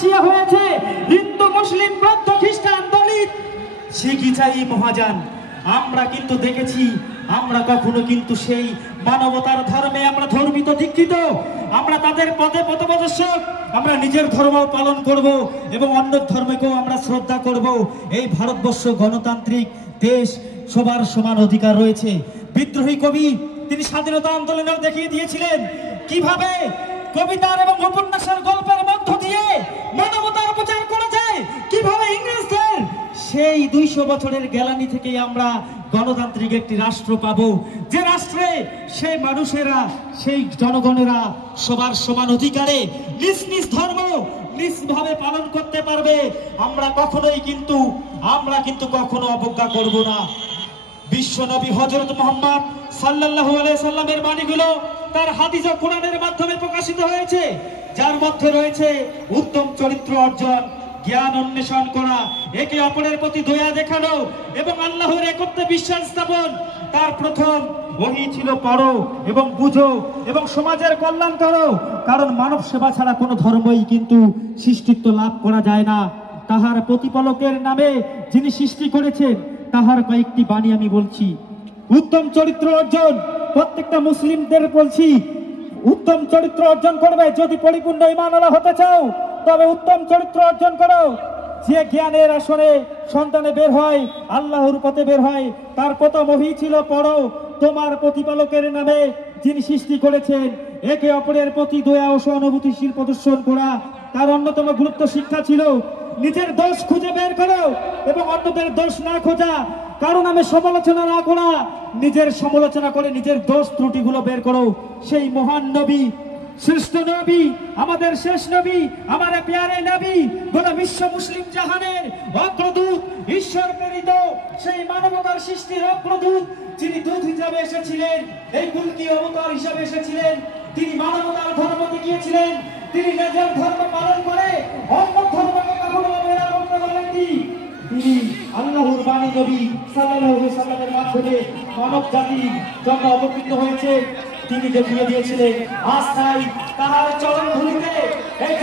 Russia হয়েছে, হিন্দু মুসলিম বৌদ্ধ খ্রিস্টান দলিত শিখ ইসাই মহাযান, আমরা কিন্তু দেখেছি, আমরা কখনো কিন্তু সেই মানবতার ধর্মে আমরা ধর্মিত দীক্ষিত, আমরা তাদের পদে পথপ্রদর্শক, আমরা নিজের ধর্ম পালন করব এবং অন্য ধর্মকেও আমরা শ্রদ্ধা করব। এই ভারতবর্ষ গণতান্ত্রিক দেশ, সবার সমান অধিকার রয়েছে। বিদ্রোহী কবি তিনি স্বাধীনতা আন্দোলনেও দেখিয়ে দিয়েছিলেন কিভাবে কবিতার এবং উপন্যাসের গল্পের মধ্য দিয়ে মানবতার প্রচার করা যায়, কিভাবে ইংরেজদের সেই 200 বছরের গ্যালানি থেকে আমরা গণতান্ত্রিক একটি রাষ্ট্র পাবো, যে রাষ্ট্রে সেই মানুষেরা, সেই জনগণেরা সবার সমান অধিকারে নিজ নিজ ধর্ম নিজভাবে পালন করতে পারবে। আমরা কিন্তু কখনো অবজ্ঞা করব না। বিশ্ব নবী হযরত মুহাম্মদ সাল্লাল্লাহু আলাইহি সাল্লামের বাণীগুলো তার হাদিস ও কোরআনের মাধ্যমে প্রকাশিত হয়েছে, যার মধ্যে রয়েছে উত্তম চরিত্র অর্জন, জ্ঞান অন্বেষণ করা, একে অপরের প্রতি দয়া দেখানো এবং আল্লাহর একত্বে বিশ্বাস স্থাপন। তার প্রথম ওহী ছিল পড়ো এবং বুঝো এবং সমাজের কল্যাণ করো, কারণ মানব সেবা ছাড়া কোনো ধর্মই কিন্তু সৃষ্টিত্ব লাভ করা যায় না। তাহার প্রতিপালকের নামে যিনি সৃষ্টি করেছেন তাহার কয়েকটি বাণী আমি বলছি। উত্তম চরিত্র অর্জন, প্রত্যেকটা মুসলিমদের বলছি, উত্তম চরিত্র অর্জন করবে। যদি পরিপূর্ণ ঈমানওয়ালা হতে চাও তবে উত্তম চরিত্র অর্জন করো। যে জ্ঞানের আসনে সন্তানে বের হয়, আল্লাহর পথে বের হয়, তার প্রথম ওহী ছিল পড়ো তোমার প্রতিপালকের নামে যিনি সৃষ্টি করেছেন, একে অপরের প্রতি দয়া ও সহানুভূতিশীল প্রদর্শন করা। তার অন্যতম গুরুত্ব শিক্ষা ছিল নিজের দোষ খুঁজে বের করো এবং অন্যদের দোষ না খোঁজা, কারণ আমি সমালোচনা না করা, নিজের সমালোচনা করে নিজের দোষ ত্রুটিগুলো বের করো। সেই মহান নবী, শ্রেষ্ঠ নবী, আমাদের শেষ নবী, আমার প্যারে নবী, গোটা বিশ্ব মুসলিম জাহানের অগ্রদূত, ঈশ্বর প্রেরিত সেই মানবতার সৃষ্টির অগ্রদূত, যিনি দূত হিসাবে এসেছিলেন, এই কুলকি অবতার হিসাবে এসেছিলেন, তিনি মানবতার ধর্ম দেখিয়েছিলেন। তিনি নিজের ধর্ম পালন করে অন্য ধর্মকে কখনো মেলা করতে পারেননি। তিনি আল্লাহর বাণী নবী সাল্লাল্লাহু আলাইহি সাল্লামের মাধ্যমে মানব জাতির জন্য অবতীর্ণ হয়েছে। তিনি দেখিয়ে দিয়েছিলেন আজ তাই তাহার চরণ ধুলিতে এই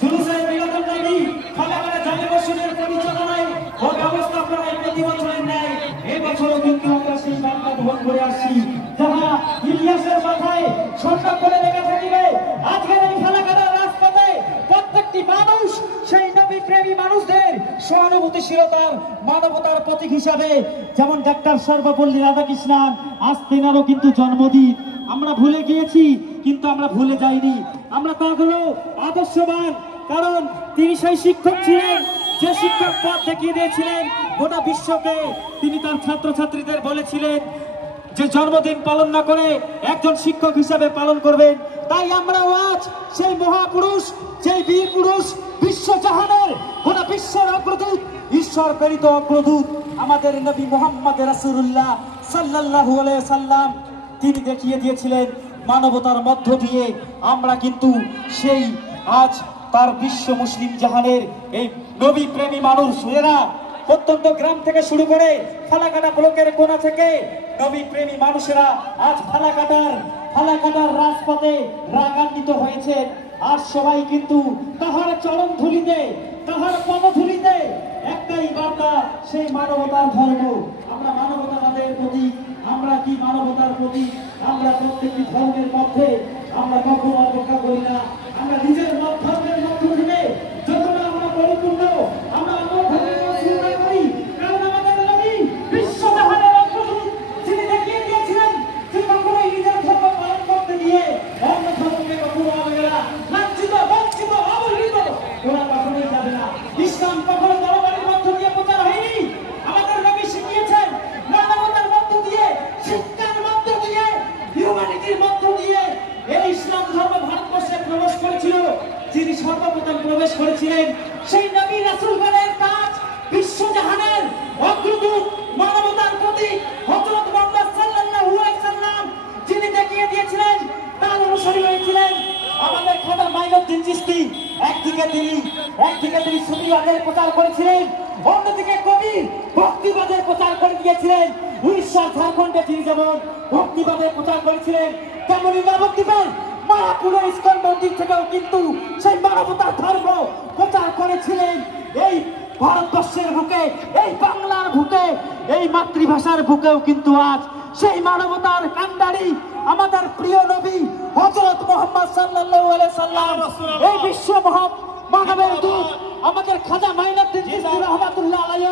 জুলুসের বিনোদন নবী ফালাকানে জামে মসজিদের পরিচালনায় ও ব্যবস্থাপনায় প্রতি বছরের ন্যায় এই বছরও কিন্তু আমরা সেই বার্তা বহন করে আসছি, যাহা ইতিহাসের মাথায় সরকার করে লেখা থাকিবে। আজকের এই ফালাকানের রাজপথে প্রত্যেকটি মানুষ সেই নবী প্রেমী মানুষদের সহানুভূতিশীলতার, মানবতার প্রতীক হিসাবে, যেমন ডাক্তার সর্বপল্লী রাধাকৃষ্ণন, আজ তেনারও কিন্তু জন্মদিন। আমরা ভুলে গিয়েছি কিন্তু আমরা ভুলে যাইনি, আমরা তাদেরও আদর্শবান, কারণ তিনি সেই শিক্ষক ছিলেন যে শিক্ষক পথ দেখিয়ে দিয়েছিলেন গোটা বিশ্বকে। তিনি তার ছাত্রছাত্রীদের বলেছিলেন যে জন্মদিন পালন না করে একজন শিক্ষক হিসাবে পালন করবেন। তাই আমরাও আজ সেই মহাপুরুষ, সেই বীর পুরুষ, বিশ্ব জাহানের গোটা বিশ্বের অগ্রদূত, ঈশ্বর প্রেরিত অগ্রদূত আমাদের নবী মুহাম্মদ রাসূলুল্লাহ সাল্লাল্লাহু আলাইহি সাল্লাম, তিনি দেখিয়ে দিয়েছিলেন মানবতার মধ্য দিয়ে আমরা কিন্তু সেই আজ তার বিশ্ব মুসলিম জাহানের এই নবী প্রেমী মানুষ, এরা প্রত্যন্ত গ্রাম থেকে শুরু করে ফালাকাটা ব্লকের কোণা থেকে নবী প্রেমী মানুষেরা আজ ফালাকাটার রাজপথে রাগান্বিত হয়েছে। আর সবাই কিন্তু তাহার চরণ ধুলিতে, তাহার পদধূলিতে একটাই বার্তা, সেই মানবতার ধর্ম। আমরা মানবতাবাদের প্রতি, আমরা কি মানবতার প্রতি, আমরা প্রত্যেকটি ধর্মের মধ্যে আমরা কখনো অপেক্ষা করি না। আমরা নিজের ধর্মের মধ্য থেকে যতটা আমরা পরিপূর্ণ, আমরা অন্য ধর্মের চিন্তা করি, কারণ আমাদের নবী বিশ্ব জাহানের অগ্রদূত, যিনি দেখিয়ে দিয়েছিলেন যে কখনোই নিজের ধর্ম পালন করতে গিয়ে অন্য ধর্মকে কখনো লাঞ্ছিত, বঞ্চিত, অবহেলিত ওরা কখনোই যাবে না। ইসলাম কখনো তরবারির মধ্য দিয়ে প্রচার হয়নি। আমাদের নবী শিখিয়েছেন মানবতার মধ্য দিয়ে, শিক্ষার মধ্য দিয়ে, হিউম্যানিটির মধ্য দিয়ে এই ইসলাম ধর্ম ভারতবর্ষে প্রবেশ করেছিল। যিনি সর্বপ্রথম প্রবেশ করেছিলেন সেই নবী রাসূলগণের কাজ, বিশ্বজাহানের অগ্রদূত, মানবতার প্রতি হযরত মুহাম্মদ সাল্লাল্লাহু আলাইহি সাল্লাম, যিনি দেখিয়ে দিয়েছিলেন, তার অনুসারী হয়েছিলেন আমাদের খাজা মাইনুদ্দিন চিশতি। একদিকে তিনি সুফিবাদের প্রচার করেছিলেন, অন্যদিকে কবির ভক্তিবাদের প্রচার করে দিয়েছিলেন। উড়িষ্যার ঝাড়খণ্ডে তিনি যেমন ভক্তিবাদের প্রচার করেছিলেন, তেমনি নবদ্বীপের মায়াপুরের ইস্কন মন্দির থেকেও কিন্তু সেই মানবতার ধর্ম প্রচার করেছিলেন এই ভারতবর্ষের বুকে, এই বাংলার বুকে, এই মাতৃভাষার বুকেও কিন্তু আজ সেই মানবতার কান্ডারি আমাদের প্রিয় নবী হযরত মুহাম্মদ সাল্লাল্লাহু আলাইহি সাল্লাম, এই বিশ্ব মানবের দূত আমাদের খাজা মাইনুদ্দিন চিশতি রাহমাতুল্লাহ আলাইহি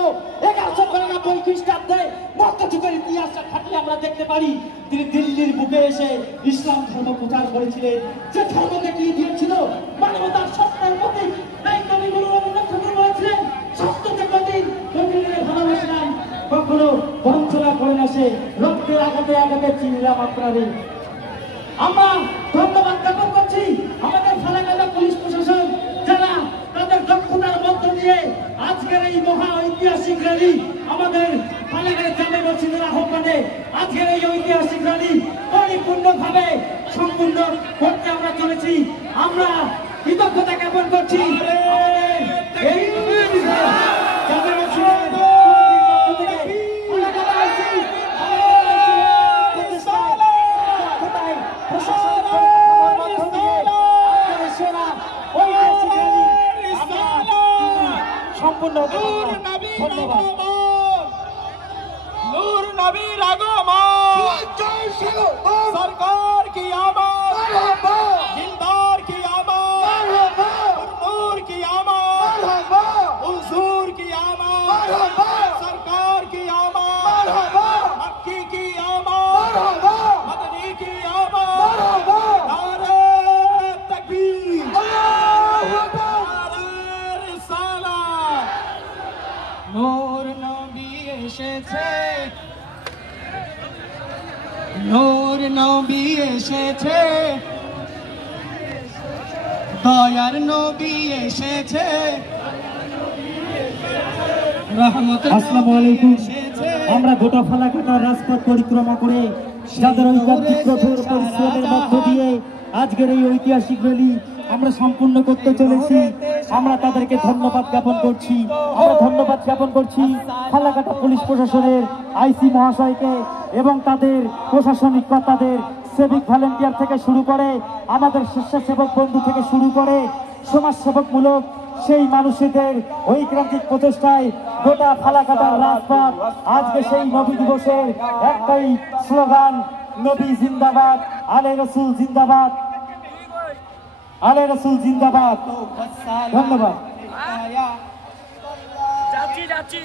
1192 খ্রিস্টাব্দে মধ্যযুগের ইতিহাসটা খাটিয়ে আমরা দেখতে পারি তিনি দিল্লির বুকে এসে ইসলাম ধর্ম প্রচার করেছিলেন, যে ধর্ম দেখিয়ে দিয়েছিল মানবতার সত্যের প্রতীক। তাই কবিগুরু রবীন্দ্রনাথ ঠাকুর বলেছিলেন, সত্যকে প্রতীক প্রকৃতিকে ভালোবাসলাম, কখনো বঞ্চনা করে না সে, রক্তের আঘাতে আঘাতে চিনলাম আপনারে। আমরা ধন্যবাদ জ্ঞাপন করছি আমাদের ফালাকাটা পুলিশ প্রশাসন, যারা তাদের দক্ষতার মধ্য দিয়ে আজকের এই মহা ঐতিহাসিক র্যালি, আমাদের ফালাকাটা জামে মসজিদের আহ্বানে আজকের এই ঐতিহাসিক র্যালি পরিপূর্ণভাবে সম্পূর্ণ করতে আমরা চলেছি। আমরা কৃতজ্ঞতা জ্ঞাপন করছি এই জামে মসজিদের সম্পূর্ণ ধন্যবাদ। নূর নবীর আগমন, সরকার কি আমত, দিলদার কি আমত, নূর কি আমত, হুজুর কি আমত, সরকার কি আমত, মক্কি কি আমত, মদনী কি আমত, নারে তাকবীর, নারে রিসালাত। নূর নবী এসেছে, নূর নবী এসেছে, দয়ার নবী এসেছে, আসসালামু আলাইকুম। আমরা গোটা ফালাকাটার রাজপথ পরিক্রমা করে যাদের ঐকান্তিক কঠোর পরিশ্রমের মধ্য দিয়ে আজকের এই ঐতিহাসিক র্যালি আমরা সম্পূর্ণ করতে চলেছি, আমরা তাদেরকে ধন্যবাদ জ্ঞাপন করছি। আমরা ধন্যবাদ জ্ঞাপন করছি ফালাকাটা পুলিশ প্রশাসনের আইসি মহাশয়কে এবং তাদের প্রশাসনিক কর্তাদের, সিভিক ভলেন্টিয়ার থেকে শুরু করে আমাদের স্বেচ্ছাসেবক বন্ধু থেকে শুরু করে সমাজসেবকমূলক সেই মানুষদের ঐকান্তিক প্রচেষ্টায় গোটা ফালাকাটার রাজপথ আজকে সেই নবী দিবসের একটাই স্লোগান, নবী জিন্দাবাদ, আলে রসুল জিন্দাবাদ, আলে রসুল জিন্দাবাদ। ধন্যবাদ। যাচ্ছি